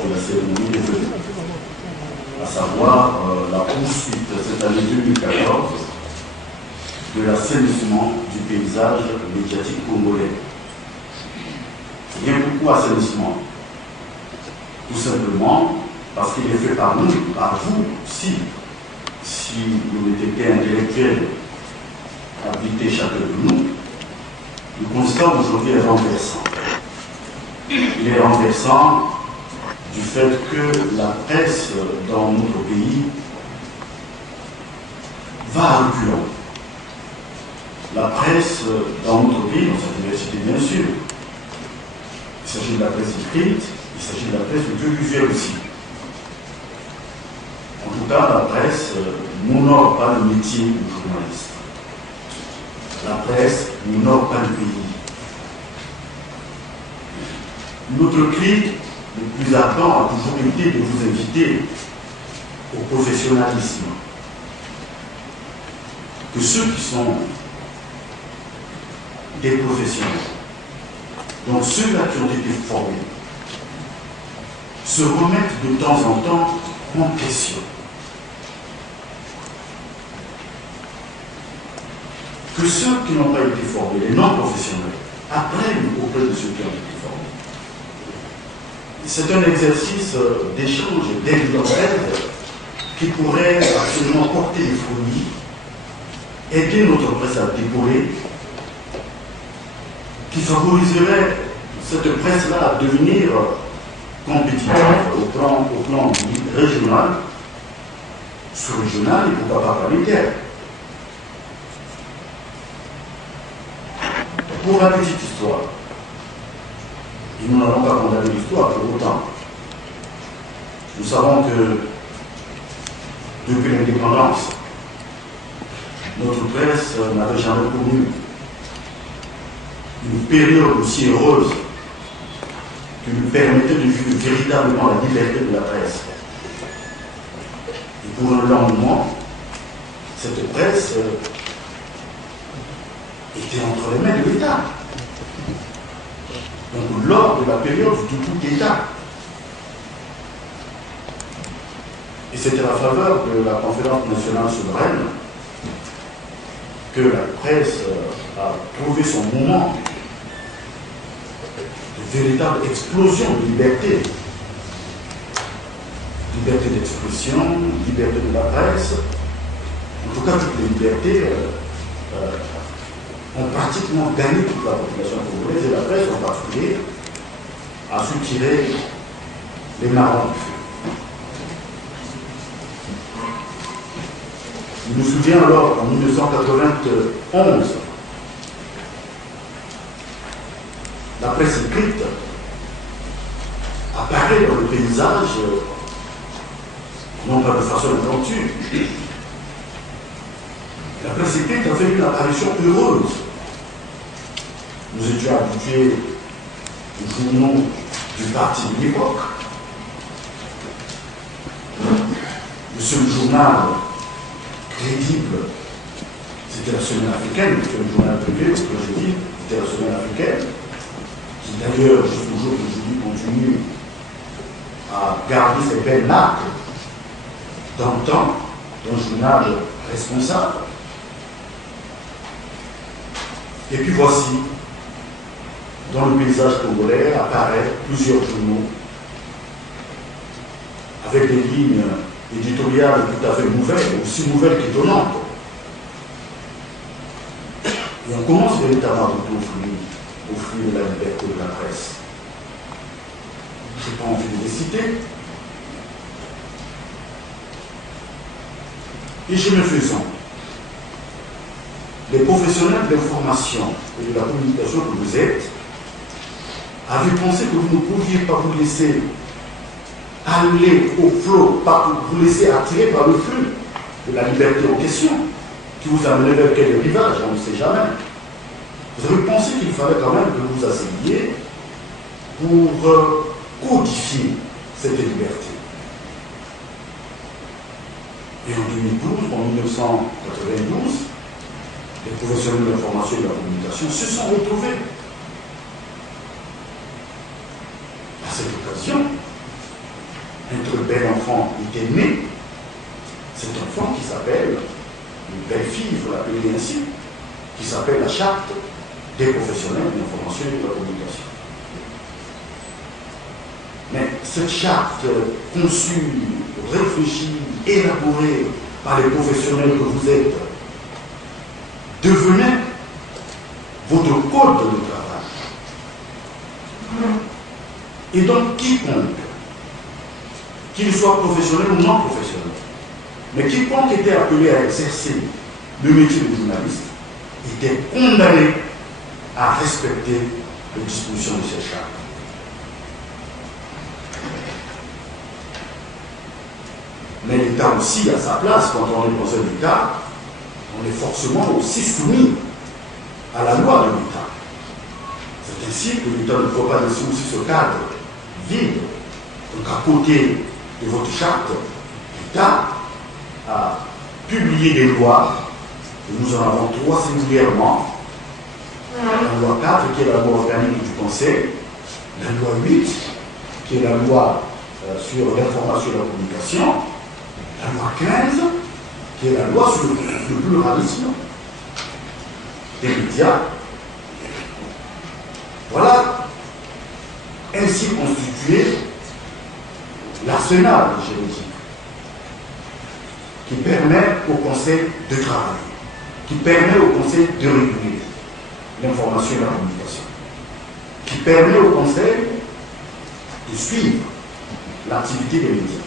de la cérémonie des vœux, à savoir la poursuite cette année 2014 de l'assainissement du paysage médiatique congolais. Bien pourquoi assainissement? Tout simplement parce qu'il est fait par nous, par vous, si vous étiez intellectuels, habité chacun de nous, le constat aujourd'hui est renversant. Il est renversant du fait que la presse dans notre pays va à reculons. La presse dans notre pays, dans sa diversité bien sûr, il s'agit de la presse écrite, il s'agit de la presse audiovisuelle aussi. En tout cas, la presse n'honore pas le métier de journaliste. La presse n'honore pas le pays. Notre cri le plus ardent a toujours été de vous inviter au professionnalisme. Que ceux qui sont des professionnels, donc ceux-là qui ont été formés, se remettent de temps en temps en question. Que ceux qui n'ont pas été formés, les non-professionnels, apprennent auprès de ceux qui ont été formés. C'est un exercice d'échange, d'aide qui pourrait absolument porter les fruits, aider notre presse à décoller, qui favoriserait cette presse-là à devenir compétitive au plan régional, sous-régional et pourquoi pas planétaire. Pour la petite histoire, et nous n'allons pas condamner l'histoire pour autant, nous savons que depuis l'indépendance, notre presse n'avait jamais connu une période aussi heureuse qui nous permettait de vivre véritablement la liberté de la presse. Et pour un long moment, cette presse était entre les mains de l'État. Donc lors de la période du coup d'État. Et c'était à la faveur de la conférence nationale souveraine que la presse a trouvé son moment de véritable explosion de liberté. Liberté d'expression, liberté de la presse. En tout cas, toutes les libertés ont pratiquement gagné toute la population congolaise et la presse en particulier a su tirer les marrons du feu. Je me souviens alors, en 1991, la presse écrite apparaît dans le paysage, non pas de façon impromptue. La presse écrite a fait une apparition heureuse. Nous étions habitués aux journaux du parti de l'époque. Le seul journal crédible, c'était la Semaine africaine, c'était le journal privé, ce que je dis, c'était la Semaine africaine, qui d'ailleurs, jusqu'au jour d'aujourd'hui, continue à garder ses belles marques d'antan, d'un journal responsable. Et puis voici, dans le paysage congolais, apparaissent plusieurs journaux avec des lignes éditoriales tout à fait nouvelles, aussi nouvelles qu'étonnantes. Et on commence véritablement à offrir de la liberté de la presse. Je n'ai pas envie de les citer. Et je me faisant, les professionnels de l'information et de la communication que vous êtes avaient pensé que vous ne pouviez pas vous laisser aller au flot, pas vous laisser attirer par le flux de la liberté en question, qui vous amenait vers quel rivage, on ne sait jamais. Vous avez pensé qu'il fallait quand même que vous vous asseyiez pour codifier cette liberté. Et en 2012, en 1992, les professionnels de l'information et de la communication se sont retrouvés. À cette occasion, bel enfant était né, cet enfant qui s'appelle, une belle fille, il faut l'appeler ainsi, qui s'appelle la charte des professionnels de l'information et de la communication. Mais cette charte conçue, réfléchie, élaborée par les professionnels que vous êtes, devenait votre code de travail. Et donc, quiconque, qu'il soit professionnel ou non professionnel, mais quiconque était appelé à exercer le métier de journaliste, était condamné à respecter les dispositions de cette charte. Mais l'État aussi a sa place quand on est conseil d'État, on est forcément aussi soumis à la loi de l'État. C'est ainsi que l'État ne peut pas laisser aussi ce cadre vide. Donc à côté de votre charte, l'État a publié des lois, et nous en avons trois singulièrement. La loi 4 qui est la loi organique du Conseil, la loi 8 qui est la loi sur l'information et la communication, la loi 15 qui est la loi sur le pluralisme des médias. Voilà ainsi constitué l'arsenal juridique qui permet au Conseil de travailler, qui permet au Conseil de réguler l'information et la communication, qui permet au Conseil de suivre l'activité des médias.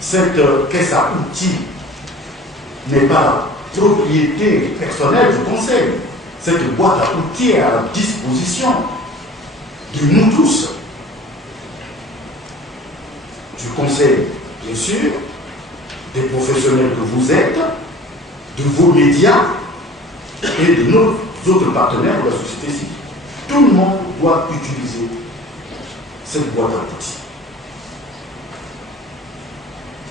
Cette caisse à outils n'est pas la propriété personnelle du Conseil. Cette boîte à outils est à la disposition de nous tous, du Conseil, bien sûr, des professionnels que vous êtes, de vos médias et de nos autres partenaires de la société civile. Tout le monde doit utiliser cette boîte à outils.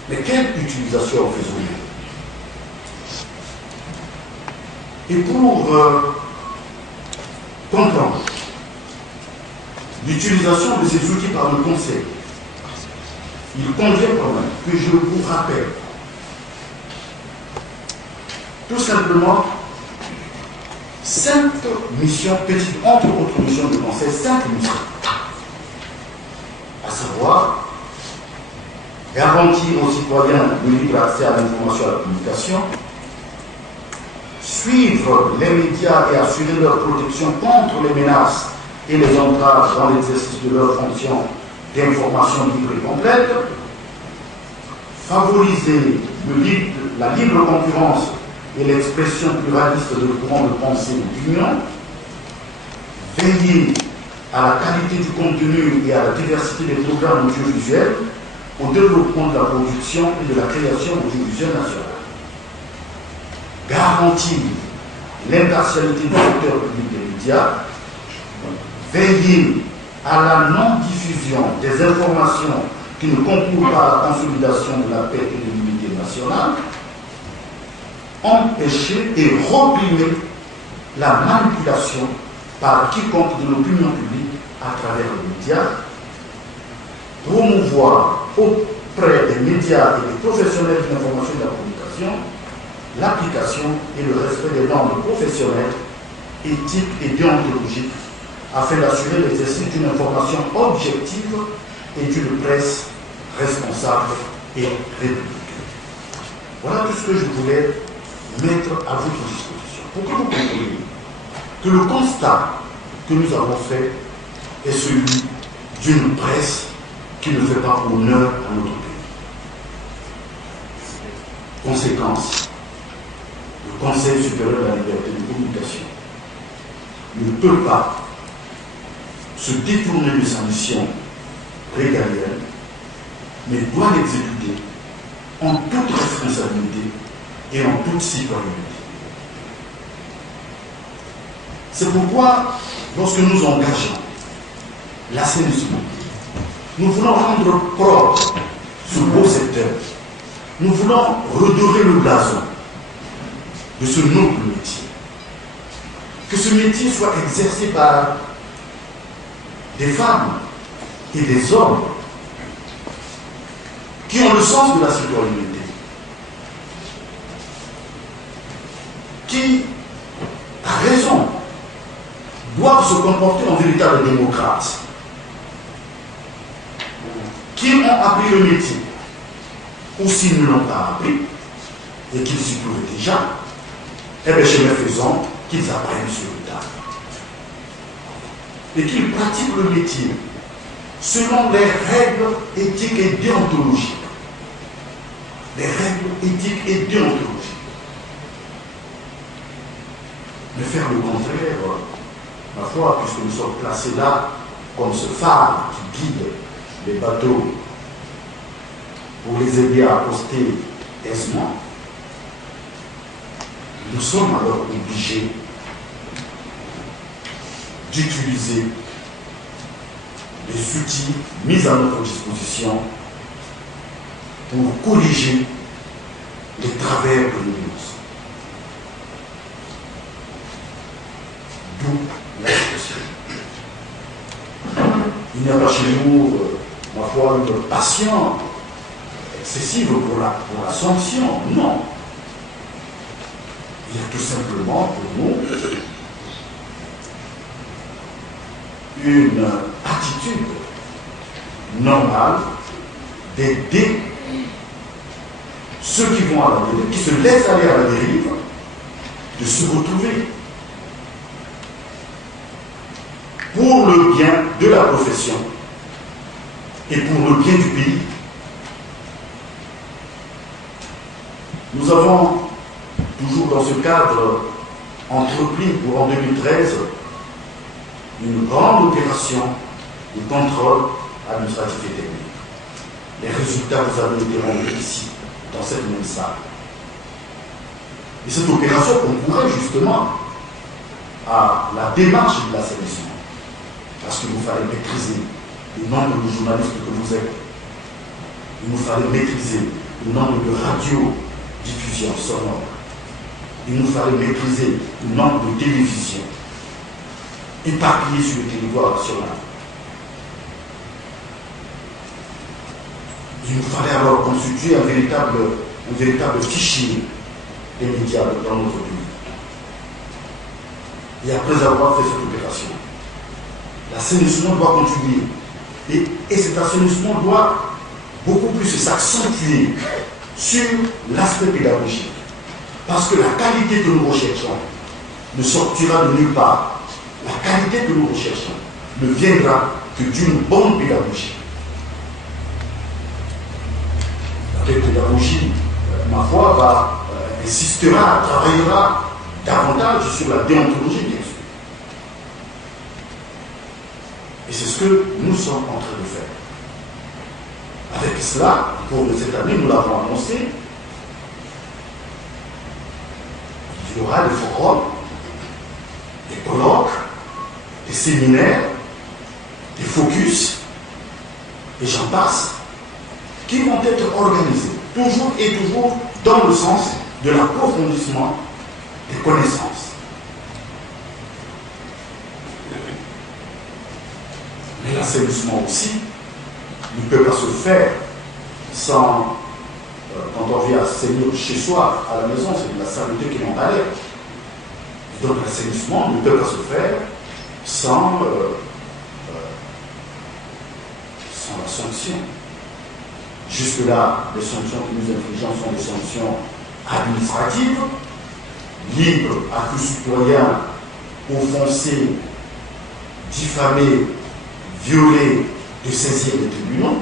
Mais quelle utilisation faisons-nous? Et pour comprendre l'utilisation de ces outils par le Conseil, il convient quand même que je vous rappelle tout simplement 5 missions, petites, entre autres missions du Conseil, 5 missions. À savoir, garantir aux citoyens le libre accès à l'information et à la communication, suivre les médias et assurer leur protection contre les menaces et les entraves dans l'exercice de leurs fonctions d'information libre et complète, favoriser la libre concurrence et l'expression pluraliste de courants de pensée et d'opinion, veiller à la qualité du contenu et à la diversité des programmes audiovisuels, au développement de la production et de la création audiovisuelle nationale. Garantir l'impartialité du secteur public des médias, veiller à la non-diffusion des informations qui ne concourent pas à la consolidation de la paix et de l'unité nationale, empêcher et réprimer la manipulation par quiconque de l'opinion publique à travers les médias, promouvoir auprès des médias et des professionnels de l'information et de la communication l'application et le respect des normes professionnelles, éthiques et déontologiques afin d'assurer l'exercice d'une information objective et d'une presse responsable et républicaine. Voilà tout ce que je voulais mettre à votre disposition pour que vous compreniez que le constat que nous avons fait est celui d'une presse qui ne fait pas honneur à notre pays. Conséquence, le Conseil supérieur de la liberté de communication ne peut pas se détourner de sa mission régalienne, mais doit l'exécuter en toute responsabilité et en toute citoyenneté. C'est pourquoi, lorsque nous engageons l'assainissement, nous voulons rendre propre ce beau secteur. Nous voulons redorer le blason de ce noble métier. Que ce métier soit exercé par des femmes et des hommes qui ont le sens de la citoyenneté, qui, à raison, doivent se comporter en véritable démocrate, qui ont appris le métier, ou s'ils ne l'ont pas appris, et qu'ils s'y trouvent déjà, eh bien, chemin faisant, qu'ils apprennent sur le tas. Et qu'ils pratiquent le métier selon les règles éthiques et déontologiques. Les règles éthiques et déontologiques. Mais faire le contraire, ma foi, puisque nous sommes placés là comme ce phare qui guide les bateaux pour les aider à accoster aisément, nous sommes alors obligés d'utiliser les outils mis à notre disposition pour corriger les travers de l'Église. D'où la situation. Il n'y a pas chez nous, ma foi, une passion excessive pour la sanction. Non. Il y a tout simplement pour nous une attitude normale d'aider ceux qui vont à la dérive, qui se laissent aller à la dérive, de se retrouver pour le bien de la profession et pour le bien du pays. Nous avons toujours dans ce cadre entrepris en 2013 une grande opération de contrôle administratif et technique. Les résultats vous avez été rendus ici, dans cette même salle. Et cette opération concourait justement à la démarche de l'assainissement. Parce qu'il nous fallait maîtriser le nombre de journalistes que vous êtes. Il nous fallait maîtriser le nombre de radiodiffusions sonores. Il nous fallait maîtriser le nombre de télévisions éparpillées sur le territoire national. Il nous fallait alors constituer un véritable fichier des médias dans notre pays. Et après avoir fait cette opération, l'assainissement doit continuer. Et cet assainissement doit beaucoup plus s'accentuer sur l'aspect pédagogique. Parce que la qualité que nous recherchons ne sortira de nulle part. La qualité que nous recherchons ne viendra que d'une bonne pédagogie. La pédagogie, ma foi, insistera, travaillera davantage sur la déontologie, bien sûr. Et c'est ce que nous sommes en train de faire. Avec cela, au cours de cette année, nous l'avons annoncé, il y aura des forums, des colloques, des séminaires, des focus, et j'en passe, qui vont être organisés, toujours et toujours dans le sens de l'approfondissement des connaissances. Mais l'assainissement aussi ne peut pas se faire sans, quand on vient assainir chez soi, à la maison, c'est de la saleté qui m'emballait. Donc l'assainissement ne peut pas se faire sans la sanction. Jusque-là, les sanctions que nous infligeons sont des sanctions administratives, libres à tout citoyen, offensé, diffamé, violé, de saisir les tribunaux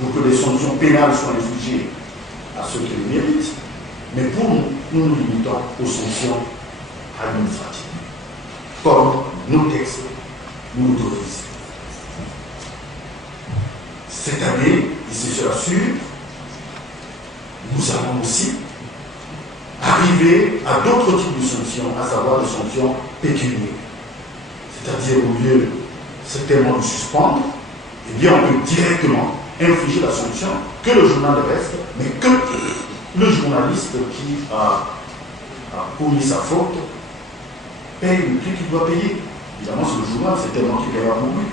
pour que les sanctions pénales soient infligées à ceux qui le méritent. Mais pour nous, nous nous limitons aux sanctions administratives, comme nos textes nous l'autorisent. Cette année, et c'est cela sûr, nous allons aussi arriver à d'autres types de sanctions, à savoir des sanctions pécuniaires. C'est-à-dire, au lieu certainement de suspendre, eh bien, on peut directement infliger la sanction que le journal reste, mais que le journaliste qui a commis sa faute paye le prix qu'il doit payer. Évidemment, c'est le journal, c'est tellement qu'il paiera pour lui.